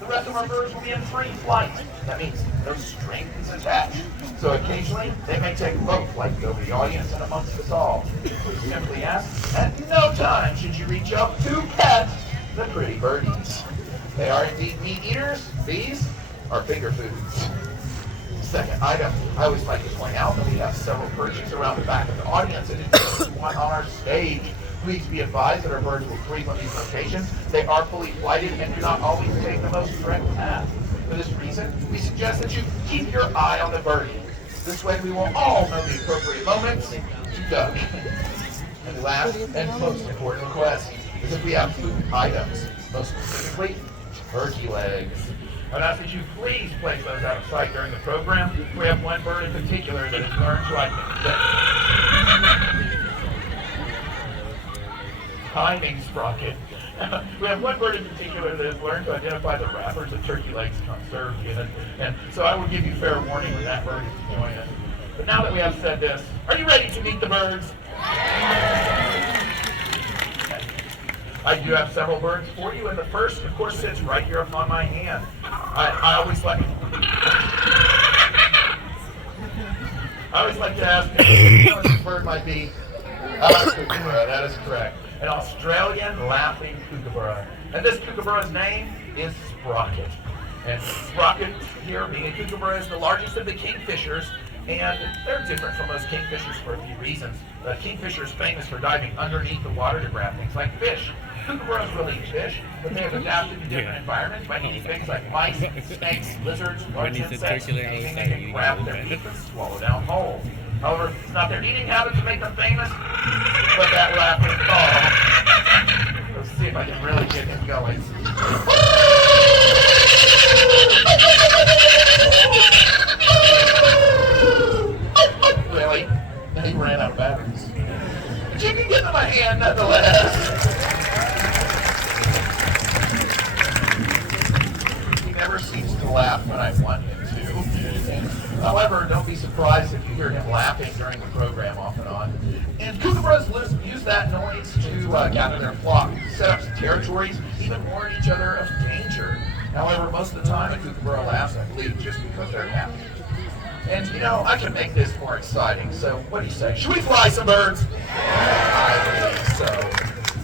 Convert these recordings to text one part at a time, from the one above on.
The rest of our birds will be in free flight. That means no strings attached. So occasionally, they may take a boat flight over the audience and amongst us all. We simply ask, at no time should you reach up to pet the pretty birdies. They are indeed meat eaters. These are finger foods. Second item, I always like to point out that we have several perches around the back of the audience and one on our stage. Please be advised that our birds will frequent these locations. They are fully flighted and do not always take the most direct path. For this reason, we suggest that you keep your eye on the birdie. This way we will all know the appropriate moments to duck. And the last and most important request is if we have food items, most specifically turkey legs. I'd ask that you please place those out of sight during the program. We have one bird in particular that has learned to identify timing sprocket. We have one bird in particular that has learned to identify the wrappers that turkey legs come served in, and so I will give you fair warning when that bird is to join us. But now that we have said this, are you ready to meet the birds? I do have several birds for you, and the first, of course, sits right here upon my hand. I always like to ask what this bird might be. Kookaburra, that is correct. An Australian laughing kookaburra. And this kookaburra's name is Sprocket. And Sprocket here, being a kookaburra, is the largest of the kingfishers, and they're different from most kingfishers for a few reasons. The kingfisher is famous for diving underneath the water to grab things like fish. Kookaburras will eat fish, but they have adapted to different environments by eating things like mice, snakes, lizards, large insects, anything they can grab their teeth and swallow down whole. However, it's not their eating habits that make them famous, but that laughing call. Let's see if I can really get him going. Really? He ran out of batteries. But you can get them a hand nonetheless. He never seems to laugh when I want him to. However, don't be surprised if you hear him laughing during the program off and on. And kookaburras use that noise to gather their flock, set up territories, even warn each other of danger. However, most of the time a kookaburra laughs, I believe, just because they're happy. And, you know, I can make this more exciting, so what do you say? Should we fly some birds? I believe so.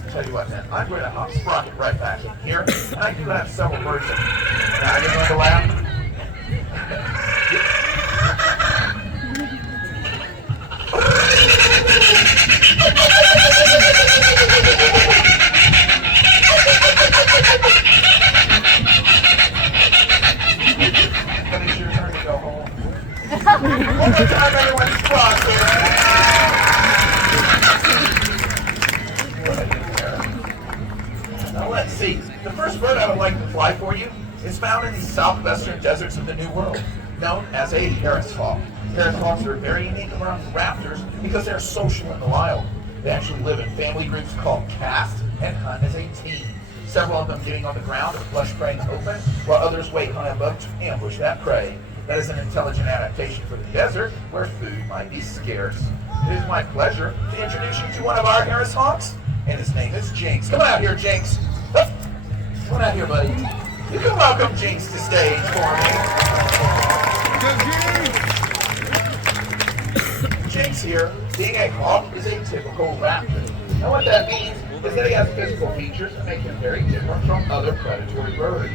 Tell you what, then, I'm going to hop Sprocket right back in here, and I do have several birds. Now, are you going to laugh? But it's your turn to go home. One more time, everyone, Sprocket. Now let's see. The first bird I would like to fly for you is found in the southwestern deserts of the New World, known as a Harris hawk. Harris hawks are very unique among raptors because they're social in the wild. They actually live in family groups called castes and hunt as a team. Several of them getting on the ground or flush preying open, while others wait high above to ambush that prey. That is an intelligent adaptation for the desert, where food might be scarce. It is my pleasure to introduce you to one of our Harris hawks, and his name is Jinx. Come out here, Jinx. Oh, come out here, buddy. You can welcome Jinx to stage for me. Jinx here, being a hawk, is a typical raptor. And what that means is that he has physical features that make him very different from other predatory birds.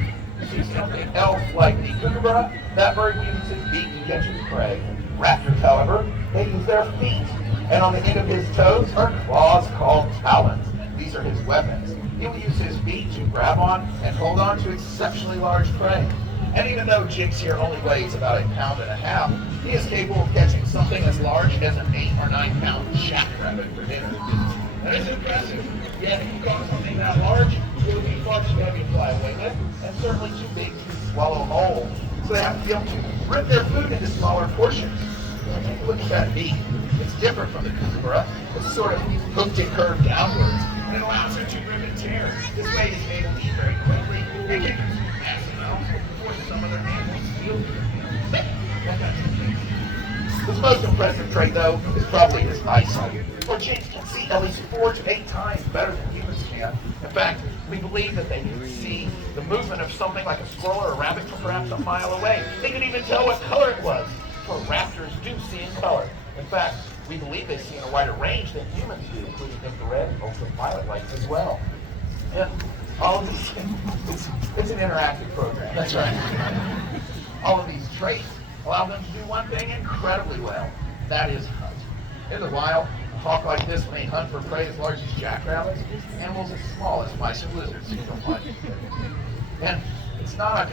He's something else like the kookaburra. That bird uses his beak to catch his prey. Raptors, however, they use their feet. And on the end of his toes are claws called talons. These are his weapons. He will use his beak to grab on and hold on to exceptionally large prey. And even though Jinx here only weighs about 1.5 pounds, he is capable of catching something as large as an 8 or 9 pound jackrabbit for dinner. That is impressive. Yet if you caught something that large, it would be far too heavy to fly away with, and certainly too big to swallow whole. So they have to be able to rip their food into smaller portions. Take a look at that beak. It's different from the kookaburra. It's sort of hooked and curved downwards, and it allows her to rip and tear. This way it is able to eat very quickly and can consume massive amounts before some other animals steal their meals. That kind of thing. His most impressive trait, though, is probably his eyesight. For Jinx can see at least 4 to 8 times better than humans can. In fact, we believe that they can see the movement of something like a squirrel or a rabbit from perhaps a mile away. They can even tell what color it was, for raptors do see in color. In fact, we believe they see in a wider range than humans do, including infrared and ultraviolet light as well. And all of these, it's an interactive program. That's right. All of these traits allow them to do one thing incredibly well. That is hunt. In the wild, a hawk like this may hunt for prey as large as jackrabbits, animals as small as mice and lizards. And it's not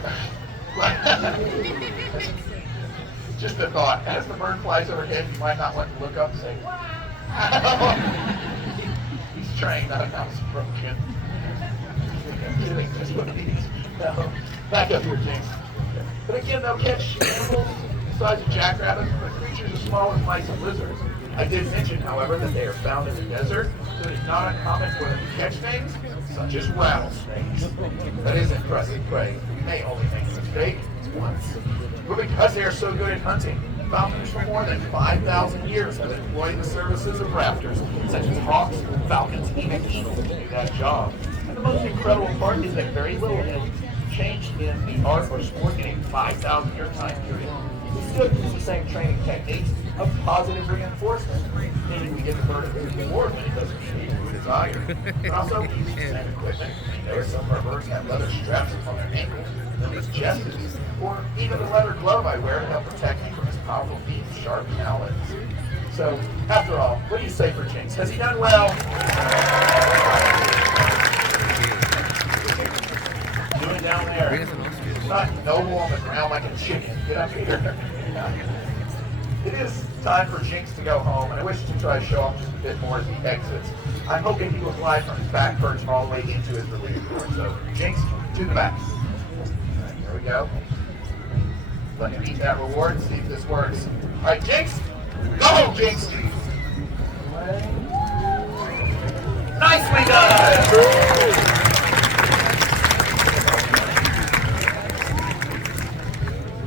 just a thought. As the bird flies overhead, you might not want to look up and say, wow. He's trained, not a mouse broken. I'm kidding, that's what it is. No. Back up here, James. But again, they'll catch animals the size of jackrabbits, but creatures as small as mice and lizards. I did mention, however, that they are found in the desert, so it is not uncommon for them to catch things such as rattlesnakes. That is impressive prey. We may only make a mistake once. But because they are so good at hunting, falcons for more than 5,000 years have employed the services of raptors, such as hawks, falcons, and even eagles to do that job. And the most incredible part is that very little has changed in the art or sport in a 5,000-year time period. We still use the same training techniques of positive reinforcement, meaning we get the bird a good reward when it doesn't achieve what we desire. But also, we use the same equipment. Notice some of our birds have leather straps on their ankles, known as jesses, or even the leather glove I wear to help protect me from his powerful feet and sharp talons. So, after all, what do you say for Jinx? Has he done well? Doing down there. It's not noble on the ground like a chicken. Get up here. It is time for Jinx to go home, and I wish to try to show off just a bit more as he exits. I'm hoping he will fly from his back perch all the way into his relief door. So, Jinx, to the back. Right, there we go. Let him eat that reward and see if this works. All right, Jinx, go home, Jinx. Nicely done.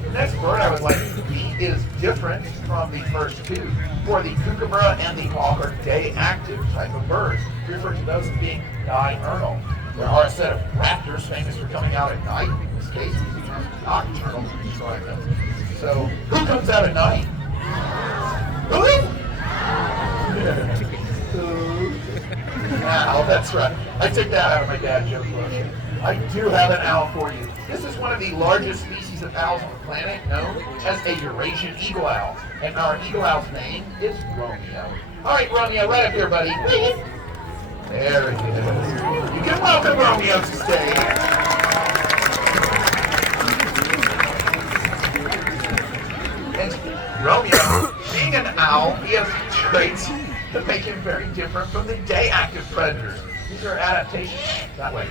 The next bird I would like to meet is different from the first two. For the kookaburra and the hawk are day-active type of birds. We refer to those as being diurnal. There are a set of raptors famous for coming out at night. In this case, we use the term nocturnal to describe them. So, who comes out at night? Who? Owl, that's right. I took that out of my dad joke book. I do have an owl for you. This is one of the largest species of owls on the planet, known as a Eurasian eagle owl. And our eagle owl's name is Romeo. All right, Romeo, right up here, buddy. There he is. You can welcome Romeo to stay. And Romeo, being an owl, he has traits that make him very different from the day-active predators. These are adaptations. That way.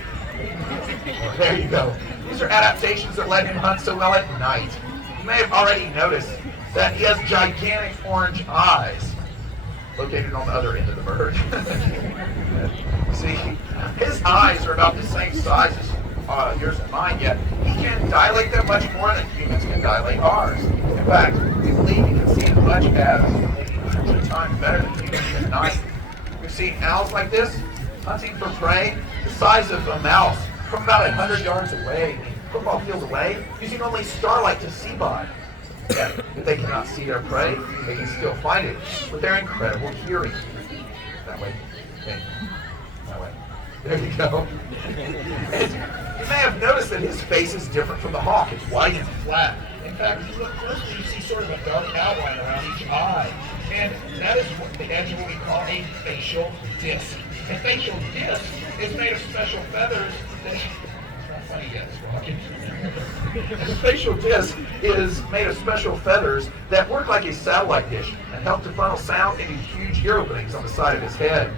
There you go. These are adaptations that let him hunt so well at night. You may have already noticed that he has gigantic orange eyes, located on the other end of the bird. See, his eyes are about the same size as yours and mine, yet he can dilate them much more than humans can dilate ours. In fact, we believe he can see as much as maybe 100 times better than humans at night. We've seen owls like this hunting for prey the size of a mouse from about 100 yards away, football field away, using only starlight to see by. Yeah, if they cannot see their prey, they can still find it with their incredible hearing. That way. Okay. That way. There you go. And you may have noticed that his face is different from the hawk. It's white and flat. In fact, if you look closely, you see sort of a dark outline around each eye. And that is the edge of what we call a facial disc. A facial disc is made of special feathers that... It's not funny yet, it's rocking. A facial disc is made of special feathers that work like a satellite dish and help to funnel sound into huge ear openings on the side of his head.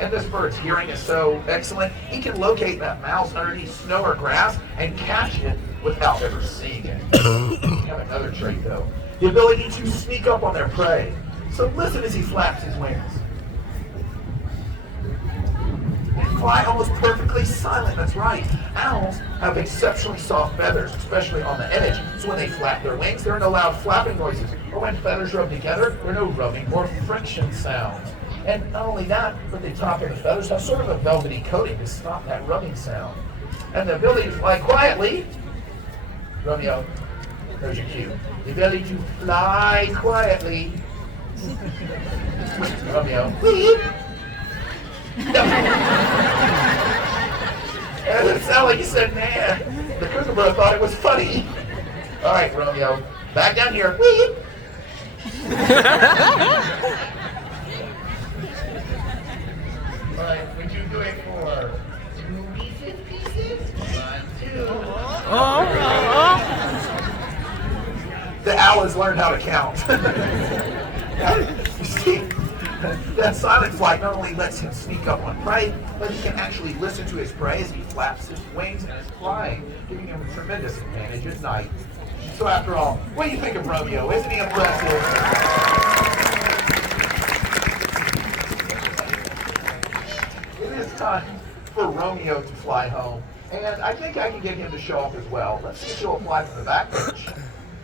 And this bird's hearing is so excellent, he can locate that mouse underneath snow or grass and catch it without ever seeing it. We have another trait, though, the ability to sneak up on their prey. So listen as he flaps his wings. fly almost perfectly silent. That's right. Owls have exceptionally soft feathers, especially on the edge. So when they flap their wings, there are no loud flapping noises. Or when feathers rub together, there are no rubbing or friction sounds. And not only that, but the top of the feathers have sort of a velvety coating to stop that rubbing sound. And the ability to fly quietly, Romeo, there's your cue. The ability to fly quietly. Romeo. No. That doesn't sound like you said, man. The kookaburra thought it was funny. All right, Romeo, back down here. All right, would you do it for 2 pieces? 1, 2. The owl has learned how to count. You see, that silent flight not only lets him sneak up on prey, but he can actually listen to his prey as he flaps his wings and is flying, giving him a tremendous advantage at night. So after all, what do you think of Romeo? Isn't he impressive? It is time for Romeo to fly home, and I think I can get him to show off as well. Let's see if he'll fly from the back perch to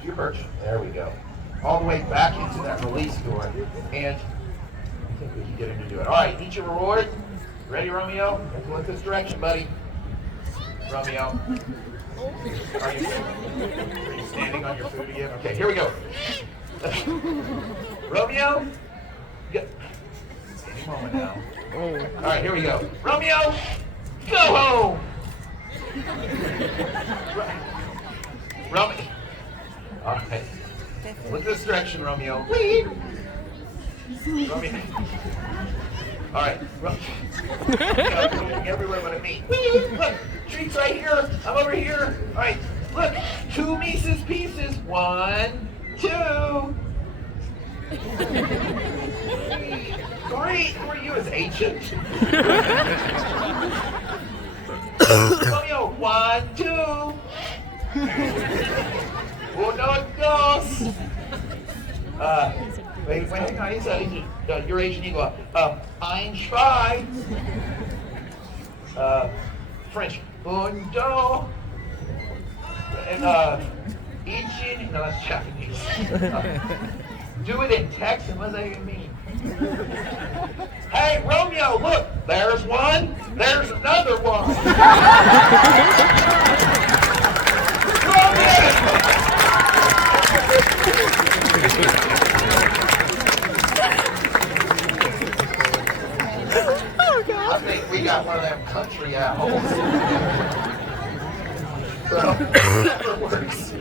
your perch. There we go. All the way back into that release door, and I think we can get him to do it. All right, eat your reward. Ready, Romeo? Let's look this direction, buddy. Romeo. Are you standing on your foot again? Okay, here we go. Romeo? Any moment now. All right, here we go. Romeo, go home! Romeo. All right. Look this direction, Romeo. Whee! Romeo. All right. Romeo, everywhere but at me. Whee! Look, treats right here. I'm over here. All right. Look, 2 Mises pieces. 1, 2. 3. Who are you as ancient? Romeo, 1, 2. 1, 2. Wait, hang on. He's your Asian eagle. Ein, zwei. French. Un, deux. And Ichin. No, that's Japanese. Do it in Texan. What does that even mean? Hey, Romeo, look. There's one. There's another one. Romeo! I think we got one of them country owls. So, that works.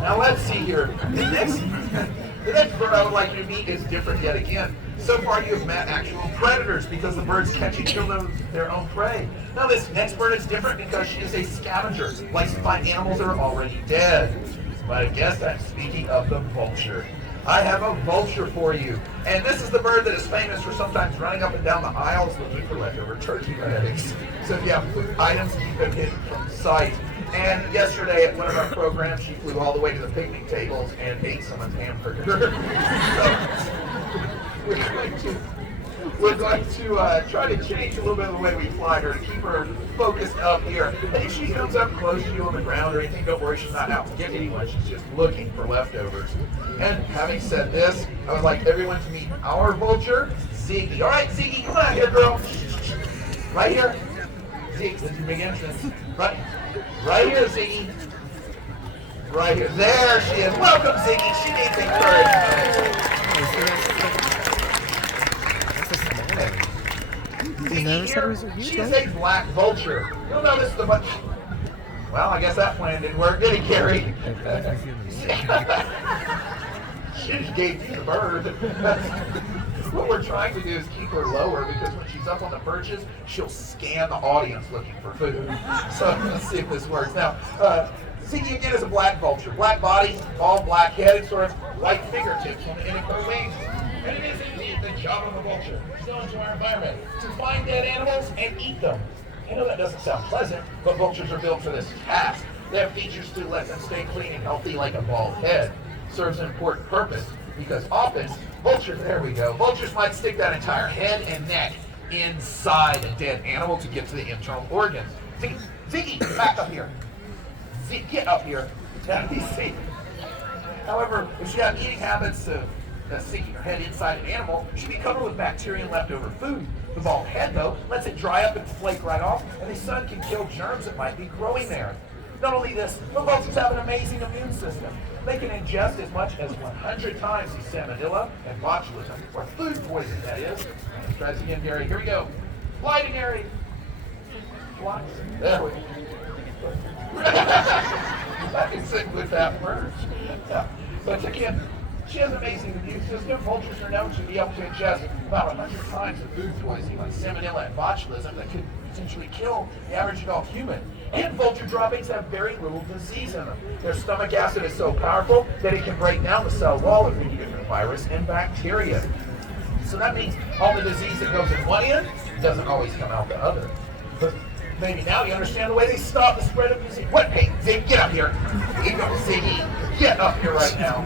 Now let's see here. The next bird I would like you to meet is different yet again. So far you have met actual predators because the birds catch and kill their own prey. Now this next bird is different because she is a scavenger, likes to find animals that are already dead. But I guess I'm speaking of the vulture. I have a vulture for you. And this is the bird that is famous for sometimes running up and down the aisles looking for leftover turkey legs. So if you have food items, keep them hidden from sight. And yesterday at one of our programs, she flew all the way to the picnic tables and ate someone's hamburger. So we're going to try to change a little bit of the way we fly her to keep her focused up here. And if she comes up close to you on the ground or anything, don't worry, she's not out to get anyone. She's just looking for leftovers. And having said this, I would like everyone to meet our vulture, Ziggy. All right, Ziggy, come on here, girl. Right here. Ziggy, this is your big entrance. Right here, Ziggy. Right here. There she is. Welcome, Ziggy. She needs encouragement. Ziggy here, she is a black vulture. You'll notice the bunch. Well, I guess that plan didn't work, did it, Carrie? She just gave you the bird. What we're trying to do is keep her lower because when she's up on the perches, she'll scan the audience looking for food. So let's see if this works. Now, Ziggy again is a black vulture. Black body, all black head, and sort of white fingertips on the end of her wings. And it is indeed the job of a vulture to go into our environment, to find dead animals and eat them. I know that doesn't sound pleasant, but vultures are built for this task. They have features to let them stay clean and healthy like a bald head. Serves an important purpose because often vultures might stick that entire head and neck inside a dead animal to get to the internal organs. Ziggy, back up here. Ziggy, get up here. See. However, if she got eating habits of sticking her head inside an animal, she'd be covered with bacteria and leftover food. The bald head, though, lets it dry up and flake right off, and the sun can kill germs that might be growing there. Not only this, but vultures have an amazing immune system. They can ingest as much as 100 times the salmonella and botulism, or food poison, that is. Let's try this again, Gary. Here we go. Fly to Gary. Fly. There we go. I can sing with that first. Yeah. But again, she has an amazing immune system. Vultures are known to be able to ingest about 100 times the food poisoning like salmonella and botulism that could potentially kill the average adult human. And vulture droppings have very little disease in them. Their stomach acid is so powerful that it can break down the cell wall and lead to virus and bacteria. So that means all the disease that goes in one end doesn't always come out the other. But maybe now you understand the way they stop the spread of disease. What? Hey, Ziggy, get up here. You go, Ziggy. Get up here right now.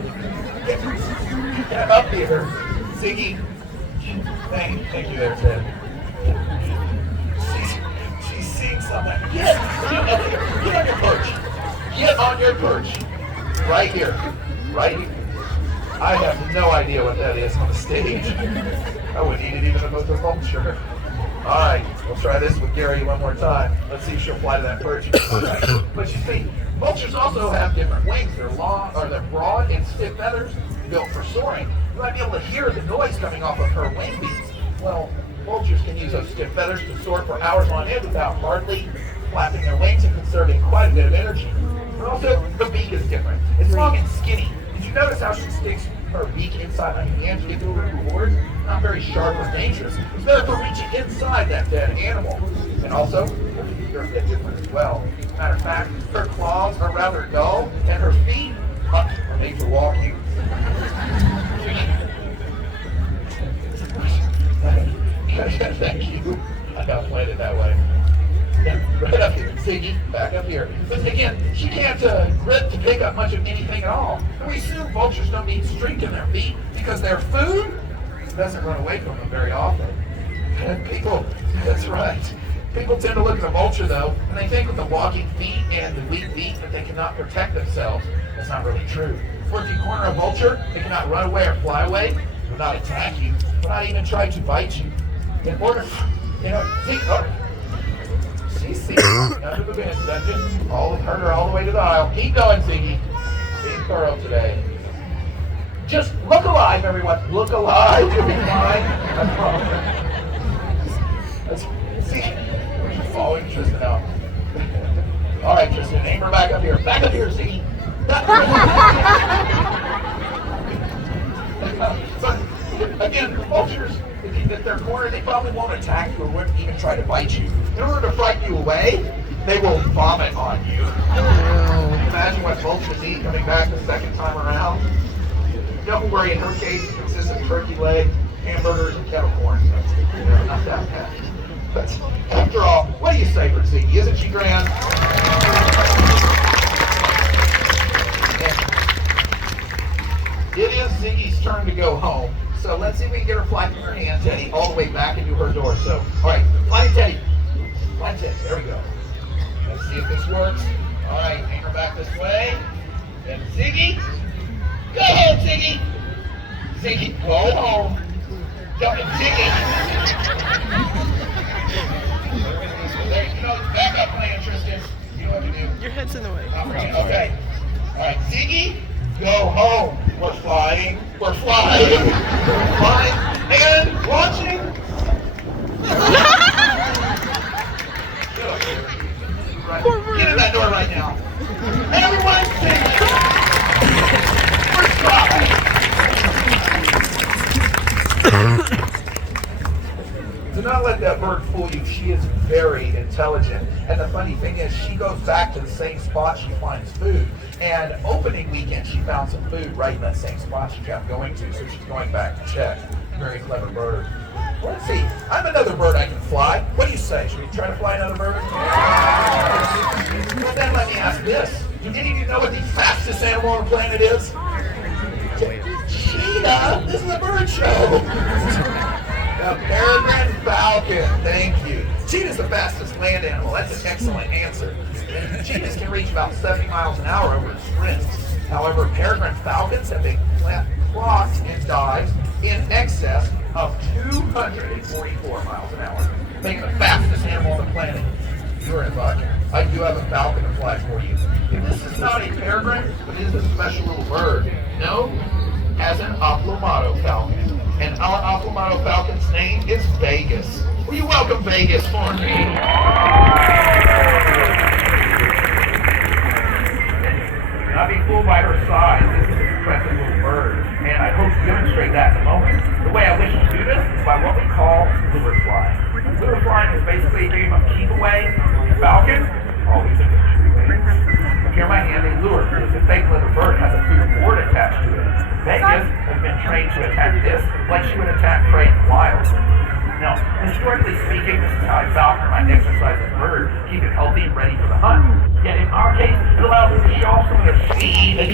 Get up here. Ziggy. Thank you there, Ted. She's seeing something. Get up here. Get on your perch. Get on your perch. Right here. Right here. I have no idea what that is on the stage. I wouldn't eat it even if it was a vulture. All right, we'll try this with Gary one more time. Let's see if she'll fly to that perch. But you see, vultures also have different wings. They're long, or they're broad and stiff feathers built for soaring. You might be able to hear the noise coming off of her wing beats. Well, vultures can use those stiff feathers to soar for hours on end without hardly flapping their wings and conserving quite a bit of energy. But also, the beak is different. It's long and skinny. Did you notice how she sticks her beak inside my hand to get through her reward? Not very sharp or dangerous. It's better for reaching inside that dead animal. And also, her feet are a bit different as well. Matter of fact, her claws are rather dull, and her feet are made for walking. Thank you. I got planted that way. Right up here, Ziggy, back up here. But again, she can't grip to pick up much of anything at all. And we assume vultures don't need strength in their feet because their food doesn't run away from them very often. And people, that's right. People tend to look at the vulture though, and they think with the walking feet and the weak beak that they cannot protect themselves. That's not really true. For if you corner a vulture, it cannot run away or fly away, will not attack you, will not even try to bite you. In order, see, she's seen under the bench dungeon, all hurt her all the way to the aisle. Keep going, Ziggy. Being thorough today. Just look alive, everyone. Look alive. You'll be fine. I promise. See, we're following Tristan out. All right, Tristan, aim her back up here. Back up here, Ziggy. But again, vultures, if they're cornered, they probably won't attack you or won't even try to bite you. In order to frighten you away, they will vomit on you. Can you imagine what vultures eat coming back the second time around? Don't worry, in her case, it consists of turkey leg, hamburgers, and kettle corn. So, not that bad. But after all, what do you say for Ziggy? Isn't she grand? It is Ziggy's turn to go home. So let's see if we can get her flapping her hand, Teddy, all the way back into her door. So, all right, fly Teddy. Fly Teddy. There we go. Let's see if this works. All right, hang her back this way. And Ziggy. Go home, Ziggy. Ziggy, go home. Go, Ziggy. There, back up plan, Tristan. You know what to do. Your head's in the way. Okay. All right, Ziggy, go home. We're flying. We're flying. We're flying. And launching. Get up here. Right. Get in that door right now. Everyone sing. We're flying. Do not let that bird fool you. She is very intelligent. And the funny thing is, she goes back to the same spot she finds food. And opening weekend, she found some food right in that same spot she kept going to. So she's going back to check. Very clever bird. Well, let's see. I'm another bird I can fly. What do you say? Should we try to fly another bird? Well, then let me ask this. Do any of you know what the fastest animal on the planet is? Cheetah. This is a bird show. A peregrine falcon, thank you. Cheetah's the fastest land animal. That's an excellent answer. And cheetahs can reach about 70 miles an hour over sprints. However, peregrine falcons have been clocked in dives in excess of 244 miles an hour, making the fastest animal on the planet. You're in luck. I do have a falcon to fly for you. And this is not a peregrine, but it is a special little bird known as an oplomado falcon. And our oplomado falcon's name is Vegas. Will you welcome Vegas for me? Not be fooled by her size. This is an impressive little bird, and I hope to demonstrate that in a moment. The way I wish to do this is by what we call lure flying. Lure flying is basically a game of keep away. The falcon always in the tree wings. Here my hand, a lure is a fake leather bird has a food board attached to it. Vegas has been trained to attack this like she would attack prey in the wild. Now, historically speaking, this is how a falconer might exercise a bird, keep it healthy and ready for the hunt. Yet in our case, it allows us to show off some of their speed and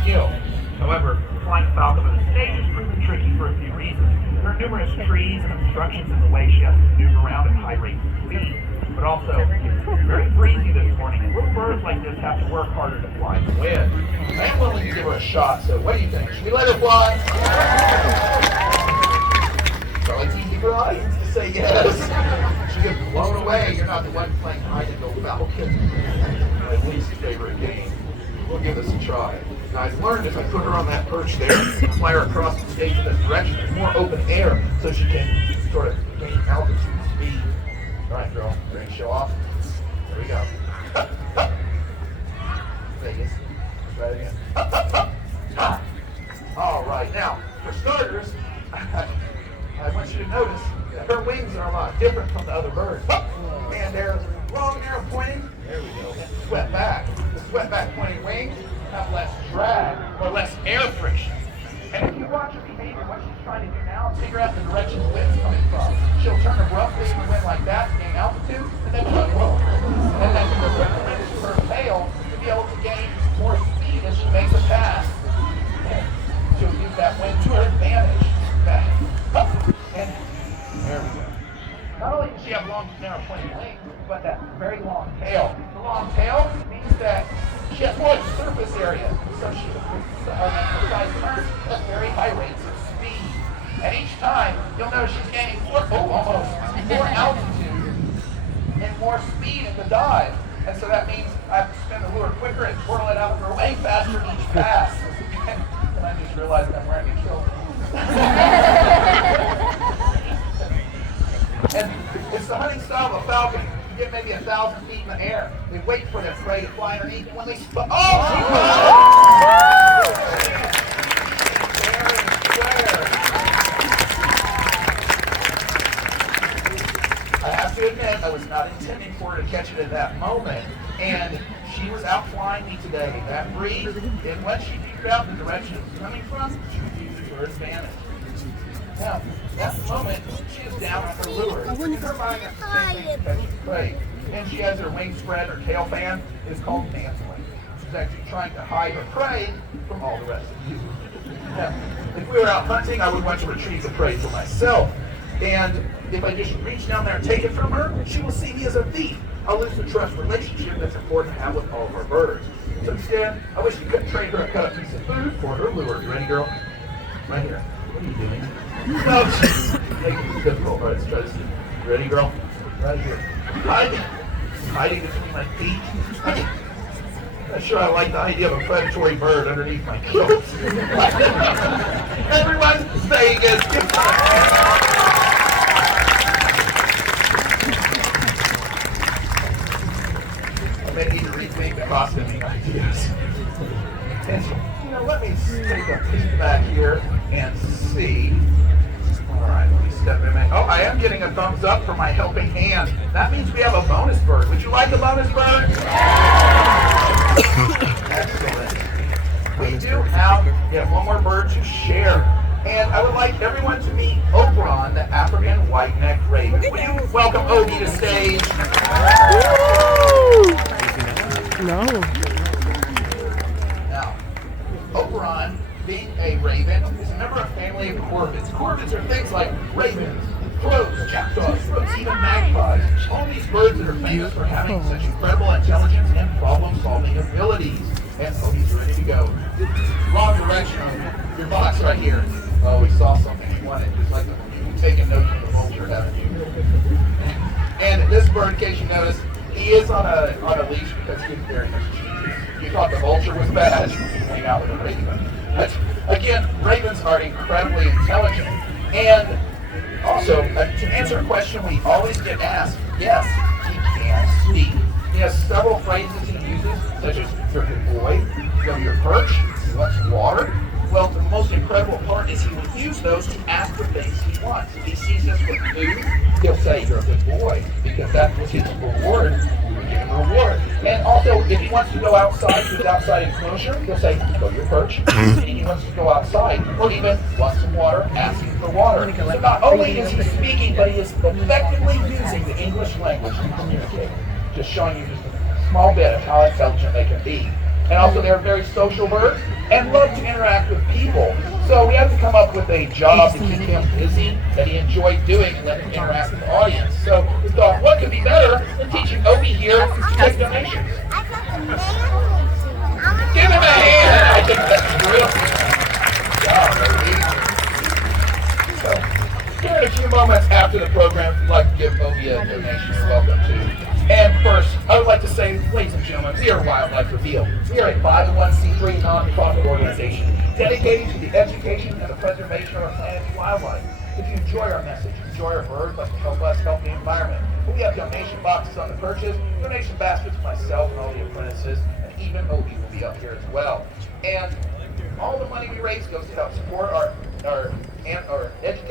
skill. However, flying a falcon on the stage is proven tricky for a few reasons. There are numerous trees and obstructions in the way she has to maneuver around at high rates of speed. But also, it's very breezy this morning, and little birds like this have to work harder to fly in the wind. I am willing to give her a shot, so what do you think? Should we let her fly? So it's easy for the audience to say yes. She gets blown away. You're not the one playing hide and go falcon. My least favorite game. We'll give this a try. Now I've learned if I put her on that perch there, fly her across the stage in this direction, there's more open air, so she can sort of gain altitude speed. All right, girl, ready to show off? There we go. Vegas. Try it again. All right, now for starters, I want you to notice that her wings are a lot different from the other birds. And they're long, narrow pointing. There we go. And swept back. The swept back pointing wings have less drag or less air friction. And if you watch her behavior, what she's trying to do now is figure out the direction the wind's coming from. She'll turn abruptly in the wind like that to gain altitude, and then she'll roll. And then she'll bring the wind to her tail to be able to gain more speed as she makes a pass. And she'll use that wind to her advantage. Back. And there we go. Not only does she have long, narrow pointing wings, but that very long tail. The long tail means that she has more surface area, so she exercises turns at very high rates of speed. And each time, you'll notice she's gaining more altitude and more speed in the dive. And so that means I have to spin the lure quicker and twirl it out of her way faster each pass. And I just realized I'm wearing a kilt. And it's the hunting style of a falcon. You get maybe 1,000 feet in the air. We wait for their prey to fly underneath, and when they spot, I have to admit, I was not intending for her to catch it at that moment, and she was out flying me today. That breeze, and when she figured out the direction it was coming from, she would use it to her advantage. Now, at the moment, she is down on her lure. In her mind, it's the same thing as catching prey. And she has her wings spread, her tail fan is called mantling. She's actually trying to hide her prey from all the rest of you. Now, if we were out hunting, I would want to retrieve the prey for myself. And if I just reach down there and take it from her, she will see me as a thief. I'll lose the trust relationship that's important to have with all of our birds. So instead, I wish you could trade her a cut up piece of food for her lure. You ready, girl? Right here. What are you doing? No, making it difficult. All right, let's try this. You ready, girl? Right here. Hiding between my feet. I'm not sure I like the idea of a predatory bird underneath my kilt. Everyone, Vegas, give I may need to rethink the costuming ideas. And, let me take a peek back here and see. All right, let me step in. Oh, I am getting a thumbs up for my helping hand. That means we have a bonus bird. Would you like a bonus bird? Excellent. We do have one more bird to share. And I would like everyone to meet Oberon, the African white-necked raven. Will you welcome Obi to stage? No. Now, Oberon being a raven is a member of a family of corvids. Corvids are things like ravens, crows, jackdaws, even magpies. All these birds that are famous for having such incredible intelligence and problem-solving abilities. And Odie's ready to go. Wrong direction on your box right here. Oh, we saw something we wanted. Just like you've taken notes from the vulture, haven't you? And this bird, in case you notice, he is on a leash because he gets very much cheese. You thought the vulture was bad, you hang out with a raven. But again, ravens are incredibly intelligent. And also, to answer a question we always get asked, yes, he can speak. He has several phrases he uses, such as, "You're a good boy," "Go your perch," "He wants water." Well, the most incredible part is he will use those to ask for things he wants. If he sees us with food, he'll say, "You're a good boy," because that was his reward. We would give him a reward. And also, if he wants to go outside to his outside enclosure, he'll say, "Go to your perch," meaning he wants to go outside. Or even, "Want some water?" asking for water. So not only is he speaking, but he is effectively using the English language to communicate. Just showing you just a small bit of how intelligent they can be. And also they're very social birds and love to interact with people. So we have to come up with a job to keep him busy that he enjoyed doing and let him interact with the audience. So we thought, what could be better than teaching Opie here to take donations? Give him a hand! I think that's real. Good job, Opie. So here in a few moments after the program, if you'd like to give Opie a donation, you're welcome to. And first, I would like to say, ladies and gentlemen, we are Wildlife Revealed. We are a 501c3 nonprofit organization dedicated to the education and the preservation of our planet's wildlife. If you enjoy our message, enjoy our birds, like to help us help the environment. We have donation boxes on the perches, donation baskets for myself and all the apprentices, and even Opie will be up here as well. And all the money we raise goes to help support our education.